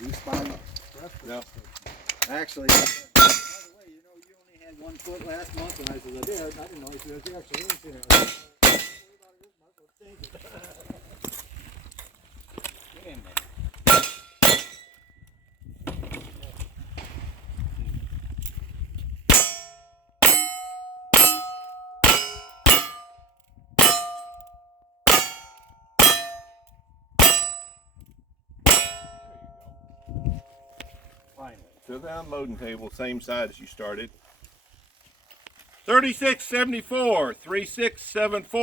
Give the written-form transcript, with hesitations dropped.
You spine. No. Actually, by the way, you know, you only had 1 foot last month, and I said, I didn't know. He said, it's actually in there. Don't worry about it this month, let's change it. Get in there. Finally. To the unloading table, same side as you started. 3674, 3674.